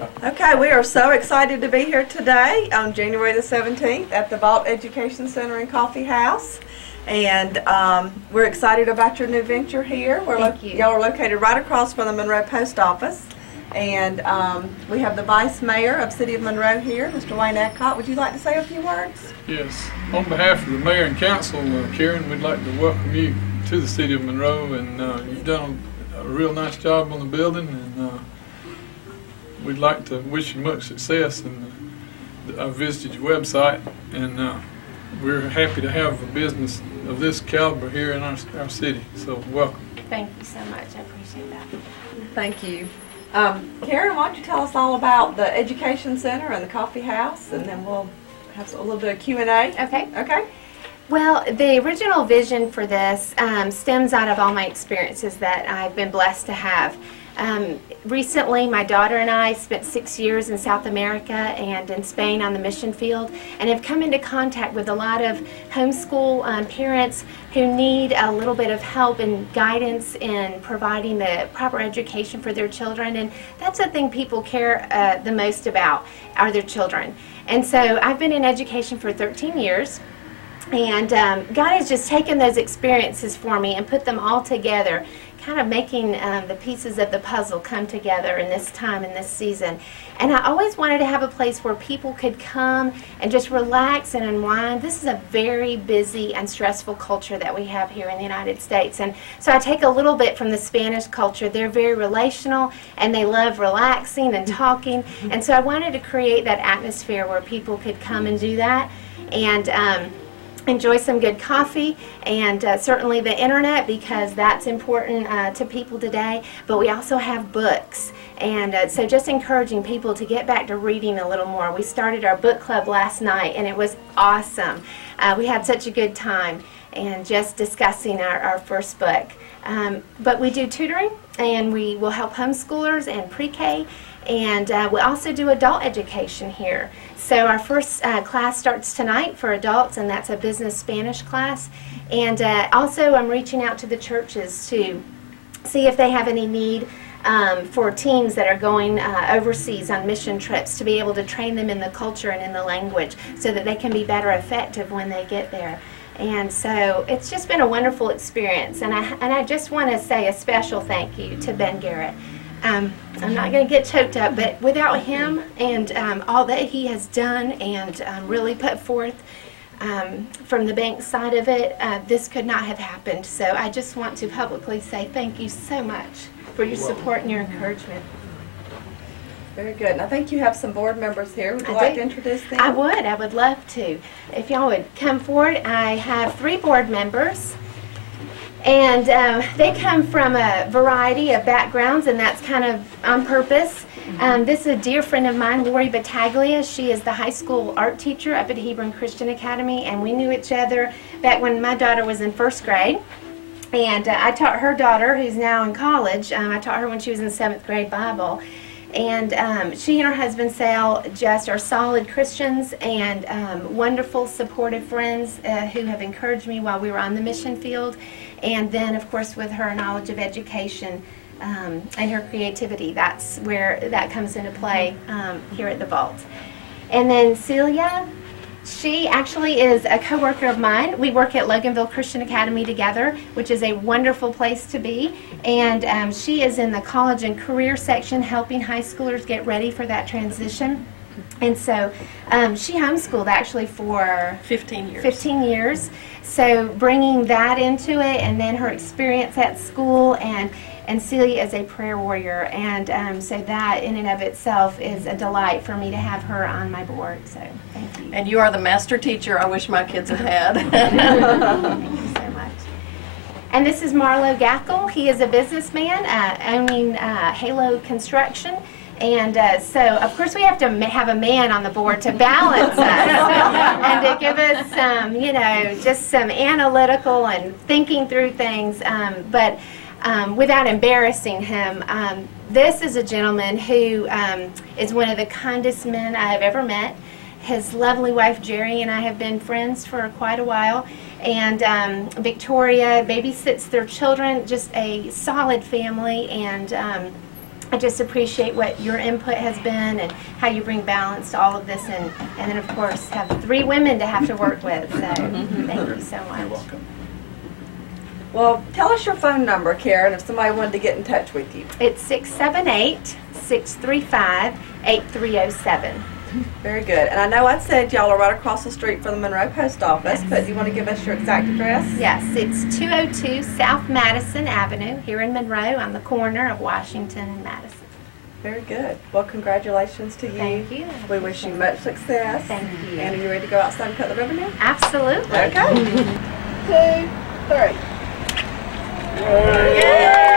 Okay, we are so excited to be here today on January the 17th at the Vault Education Center and Coffee House. And we're excited about your new venture here. Thank you. Y'all are located right across from the Monroe Post Office. And we have the Vice Mayor of City of Monroe here, Mr. Wayne Epcott. Would you like to say a few words? Yes. On behalf of the Mayor and Council, Karen, we'd like to welcome you to the City of Monroe. And you've done a real nice job on the building. And we'd like to wish you much success. And I visited your website, and we're happy to have a business of this caliber here in our city. So welcome. Thank you so much. I appreciate that. Thank you. Karen, why don't you tell us all about the Education Center and the Coffee House, and then we'll have a little bit of Q&A. Okay. Okay. Well, the original vision for this stems out of all my experiences that I've been blessed to have. Recently, my daughter and I spent 6 years in South America and in Spain on the mission field, and have come into contact with a lot of homeschool parents who need a little bit of help and guidance in providing the proper education for their children. And that's the thing people care the most about, are their children. And so I've been in education for 13 years. And God has just taken those experiences for me and put them all together, kind of making the pieces of the puzzle come together in this time, in this season. And I always wanted to have a place where people could come and just relax and unwind. This is a very busy and stressful culture that we have here in the United States. And so I take a little bit from the Spanish culture. They're very relational, and they love relaxing and talking. And so I wanted to create that atmosphere where people could come and do that. And enjoy some good coffee, and certainly the internet, because that's important to people today. But we also have books, and so just encouraging people to get back to reading a little more. We started our book club last night, and it was awesome. We had such a good time and just discussing our first book. But we do tutoring, and we will help homeschoolers and pre-K, and we also do adult education here. So our first class starts tonight for adults, and that's a business Spanish class. And also I'm reaching out to the churches to see if they have any need for teens that are going overseas on mission trips, to be able to train them in the culture and in the language so that they can be better effective when they get there. And so it's just been a wonderful experience. And I just want to say a special thank you to Ben Garrett. I'm not going to get choked up, but without him and all that he has done and really put forth from the bank side of it, this could not have happened. So I just want to publicly say thank you so much for your support and your encouragement. Very good. And I think you have some board members here. Would you like to introduce them? I would love to. If y'all would come forward. I have 3 board members. And they come from a variety of backgrounds, and that's kind of on purpose. This is a dear friend of mine, Lori Battaglia. She is the high school art teacher up at Hebron Christian Academy, and we knew each other back when my daughter was in 1st grade. And I taught her daughter, who's now in college, I taught her when she was in 7th grade Bible. And she and her husband Sal just are solid Christians and wonderful, supportive friends who have encouraged me while we were on the mission field. And then, of course, with her knowledge of education and her creativity, that's where that comes into play here at the Vault. And then Celia, she actually is a co-worker of mine. We work at Loganville Christian Academy together, which is a wonderful place to be. And she is in the college and career section helping high schoolers get ready for that transition. And so she homeschooled actually for 15 years. 15 years. So bringing that into it, and then her experience at school, and Celia is a prayer warrior, and so that in and of itself is a delight for me to have her on my board. So thank you. And you are the master teacher I wish my kids had had. Thank you so much. And this is Marlo Gackle. He is a businessman owning Halo Construction. And so, of course, we have to have a man on the board to balance us and to give us some, you know, just some analytical and thinking through things, but without embarrassing him. This is a gentleman who is one of the kindest men I have ever met. His lovely wife, Jerry, and I have been friends for quite a while. And Victoria babysits their children, just a solid family, and I just appreciate what your input has been and how you bring balance to all of this, and then of course have 3 women to have to work with. So thank you so much. You're welcome. Well, tell us your phone number, Karen, if somebody wanted to get in touch with you. It's 678-635-8307. Very good. And I know I said y'all are right across the street from the Monroe Post Office, but do you want to give us your exact address? Yes, it's 202 South Madison Avenue here in Monroe on the corner of Washington and Madison. Very good. Well, congratulations to you. Thank you. We wish you much success. Thank you. And are you ready to go outside and cut the ribbon now? Absolutely. Okay. 2, 3. Yay!